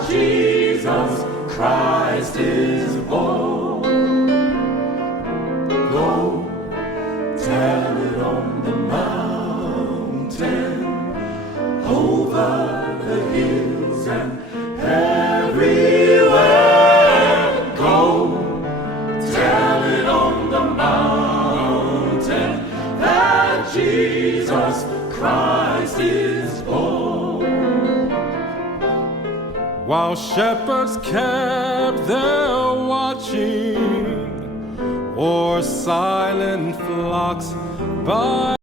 that Jesus Christ is born. Go tell it on the mountain, over the hills and everywhere. Go tell it on the mountain that Jesus Christ is born. While shepherds kept their watching o'er silent flocks by